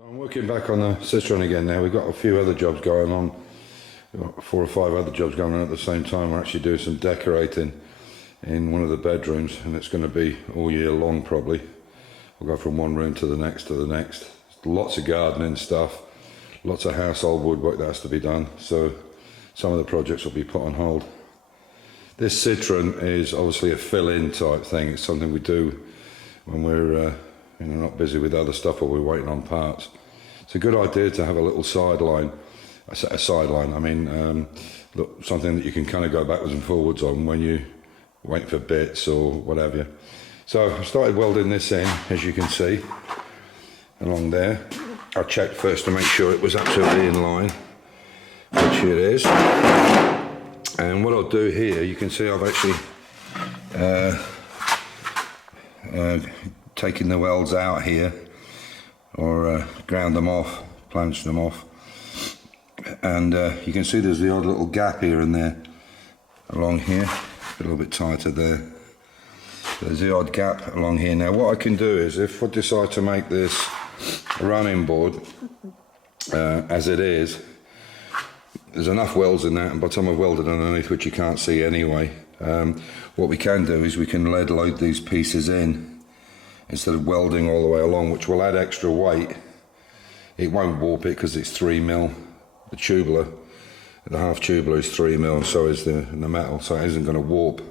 I'm working back on the Citroen again now. We've got a few other jobs going on. We've got 4 or 5 other jobs going on at the same time. We're actually doing some decorating in one of the bedrooms, and it's going to be all year long probably. We'll go from one room to the next to the next. Lots of gardening stuff, lots of household woodwork that has to be done, so some of the projects will be put on hold. This Citroen is obviously a fill-in type thing. It's something we do when we're not busy with other stuff or we're waiting on parts. It's a good idea to have a little sideline, look, something that you can kind of go backwards and forwards on when you wait for bits or whatever. So I started welding this in, as you can see, along there. I checked first to make sure it was absolutely in line, which it is. And what I'll do here, you can see I've actually taken the welds out here, or ground them off, planched them off, and you can see there's the odd little gap here and there along here, a little bit tighter there. There's the odd gap along here. Now what I can do is, if I decide to make this a running board as it is, there's enough welds in that, and by the time I've welded underneath, which you can't see anyway, what we can do is we can lead load these pieces in instead of welding all the way along, which will add extra weight. It won't warp it because it's 3mm. The tubular, the half tubular is 3mm, and so is the metal, so it isn't going to warp.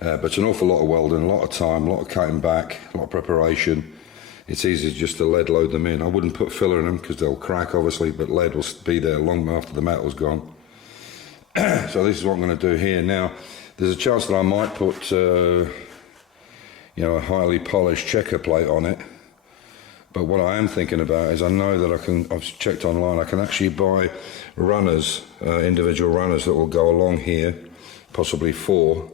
But it's an awful lot of welding, a lot of time, a lot of cutting back, a lot of preparation. It's easy just to lead load them in. I wouldn't put filler in them because they'll crack obviously, but lead will be there long after the metal's gone. So this is what I'm going to do here. Now there's a chance that I might put a highly polished checker plate on it, but what I am thinking about is, I know that I've checked online, I can actually buy runners, individual runners that will go along here, possibly 4.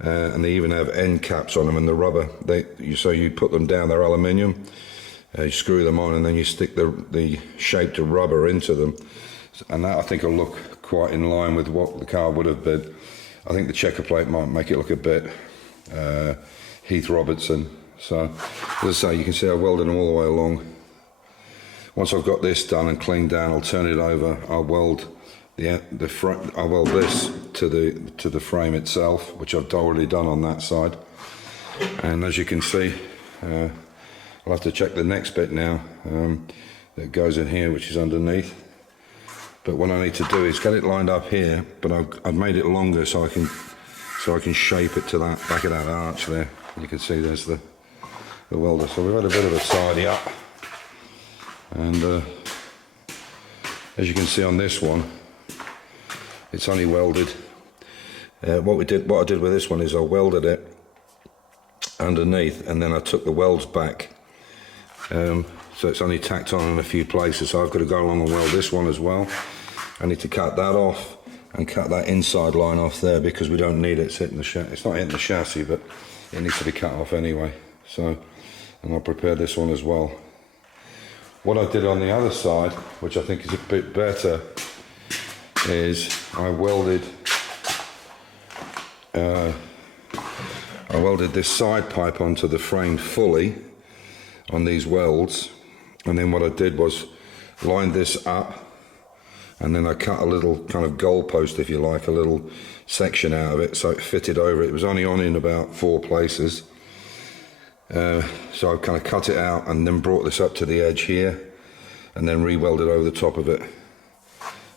And they even have end caps on them, and the rubber, so you put them down, they're aluminium, you screw them on, and then you stick the shaped rubber into them, and that I think will look quite in line with what the car would have been. I think the checker plate might make it look a bit Heath Robertson. So as I say, you can see I've welded them all the way along. Once I've got this done and cleaned down, I'll turn it over, I'll weld I'll weld this to the frame itself, which I've already done on that side. And as you can see, I'll have to check the next bit now that goes in here, which is underneath. But what I need to do is get it lined up here, but I've made it longer so I can shape it to that back of that arch there. You can see there's the welder. So we've had a bit of a tidy up, and as you can see on this one, it's only welded. What I did with this one is I welded it underneath, and then I took the welds back. So it's only tacked on in a few places. So I've got to go along and weld this one as well. I need to cut that off and cut that inside line off there, because we don't need it. It's hitting the chassis. It's not hitting the chassis, but it needs to be cut off anyway. So, and I'll prepare this one as well. What I did on the other side, which I think is a bit better, is I welded this side pipe onto the frame fully on these welds, and then what I did was line this up, and then I cut a little kind of goalpost, if you like, a little section out of it, so it fitted over it. It was only on in about 4 places, so I kind of cut it out and then brought this up to the edge here, and then re-welded over the top of it.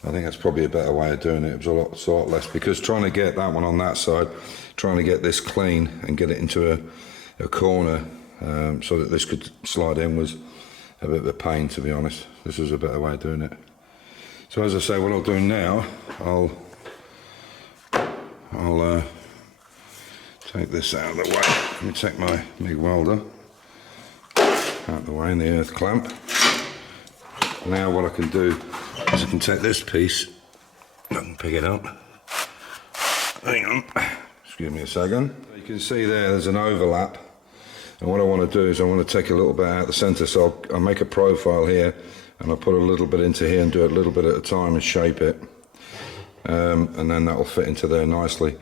I think that's probably a better way of doing it. It was a lot less, because trying to get that one on that side, trying to get this clean and get it into a corner so that this could slide in, was a bit of a pain, to be honest. This was a better way of doing it. So as I say, what I'll do now, I'll take this out of the way. Let me take my MIG welder out of the way, and the earth clamp. Now what I can do is I can take this piece, I can pick it up. Hang on, excuse me a second. You can see there's an overlap, and what I want to do is I want to take a little bit out of the centre, so I'll make a profile here, and I'll put a little bit into here and do it a little bit at a time and shape it, and then that will fit into there nicely.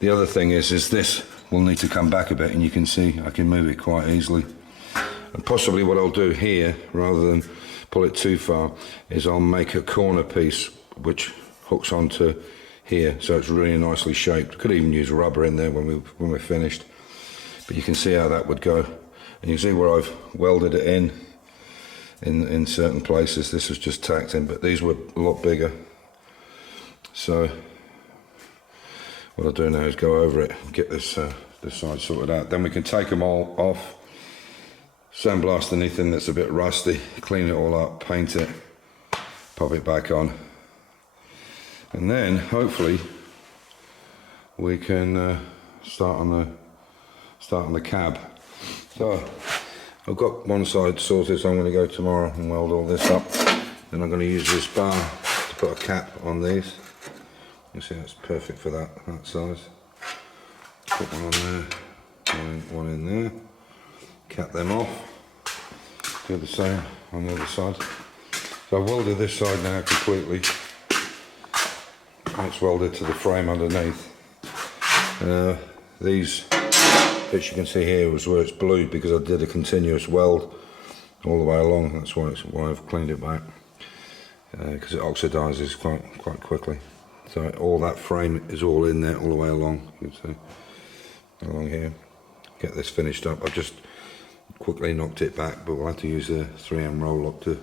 The other thing is this will need to come back a bit, and you can see I can move it quite easily. And possibly what I'll do here, rather than pull it too far, is I'll make a corner piece which hooks onto here, so it's really nicely shaped. Could even use rubber in there when we're finished, but you can see how that would go. And you can see where I've welded it in certain places. This was just tacked in, but these were a lot bigger. So what I'll do now is go over it and get this side sorted out. Then we can take them all off, sandblast anything that's a bit rusty, clean it all up, paint it, pop it back on, and then hopefully we can start on the cab. So I've got one side sorted, so I'm going to go tomorrow and weld all this up. Then I'm going to use this bar to put a cap on these. You see that's perfect for that size. Put one on there, one in there, cap them off, do the same on the other side. So I've welded this side now completely. It's welded to the frame underneath. These bits you can see here was where it's blued because I did a continuous weld all the way along. That's why I've cleaned it back, because it oxidizes quite quickly. So all that frame is all in there all the way along. You can see along here. Get this finished up. I've just quickly knocked it back, but we'll have to use a 3M roll up to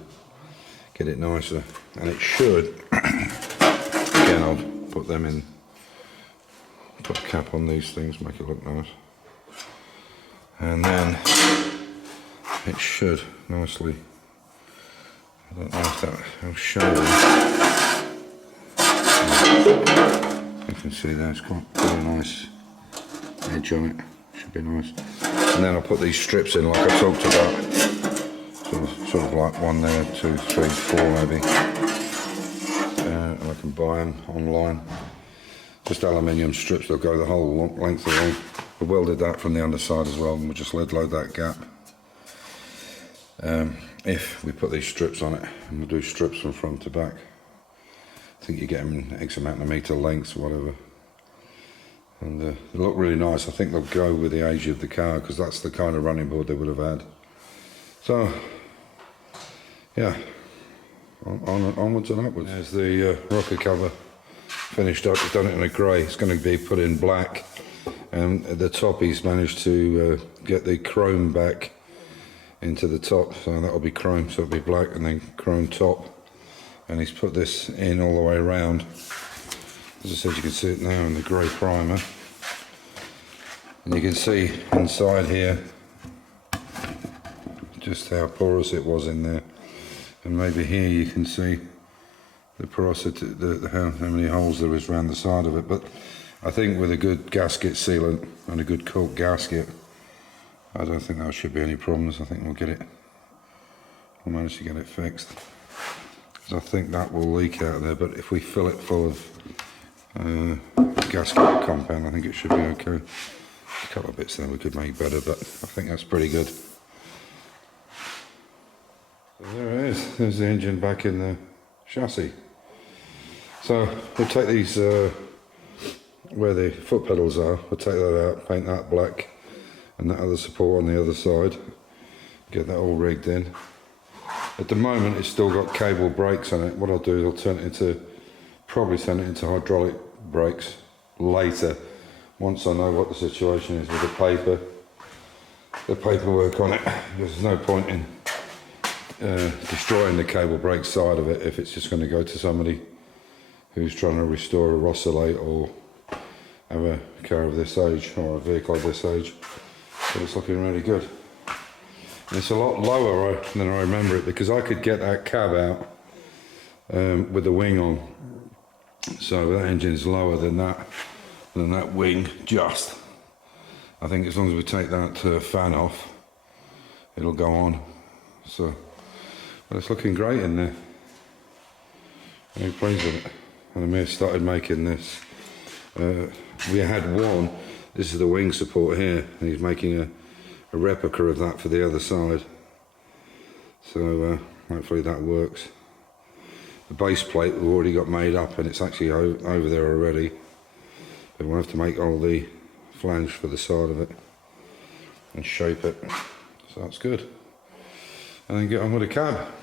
get it nicer. And it should. Again, I'll put them in. Put a cap on these things, make it look nice. And then it should nicely, I don't know if that will show you. You can see there's quite a nice edge on it, should be nice. And then I'll put these strips in like I talked about, sort of like 1 there, 2, 3, 4 maybe. And I can buy them online. Just aluminium strips, they'll go the whole length of the wall. I welded that from the underside as well, and we'll just lead load that gap. If we put these strips on it, and we'll do strips from front to back. I think you get them in X amount of metre lengths or whatever. And they look really nice. I think they'll go with the age of the car, because that's the kind of running board they would have had. So, yeah, onwards and upwards. There's the rocker cover finished up. We've done it in a grey. It's going to be put in black. And at the top he's managed to get the chrome back into the top, so that'll be chrome, so it'll be black and then chrome top. And he's put this in all the way around. As I said, you can see it now in the grey primer. And you can see inside here just how porous it was in there. And maybe here you can see the porosity, how many holes there is around the side of it. But I think with a good gasket sealant and a good cork gasket, I don't think there should be any problems. I think we'll manage to get it fixed. Because I think that will leak out of there, but if we fill it full of gasket compound, I think it should be okay. A couple of bits there we could make better, but I think that's pretty good. So there it is. There's the engine back in the chassis. So we'll take these where the foot pedals are, we'll take that out, paint that black, and that other support on the other side, get that all rigged in. At the moment it's still got cable brakes on it. What I'll do is I'll probably turn it into hydraulic brakes later, once I know what the situation is with the paperwork on it. There's no point in destroying the cable brake side of it if it's just going to go to somebody who's trying to restore a Rossolate or have a car of this age or a vehicle of this age. But it's looking really good. And it's a lot lower than I remember it, because I could get that cab out with the wing on. So that engine's lower than that wing just. I think as long as we take that fan off, it'll go on. So, but it's looking great in there. I'm very pleased with it. And Amir started making this. We had one. This is the wing support here, and he's making a replica of that for the other side. So hopefully that works. The base plate we've already got made up, and it's actually over there already. But we'll have to make all the flange for the side of it and shape it. So that's good. and then get on with the cab.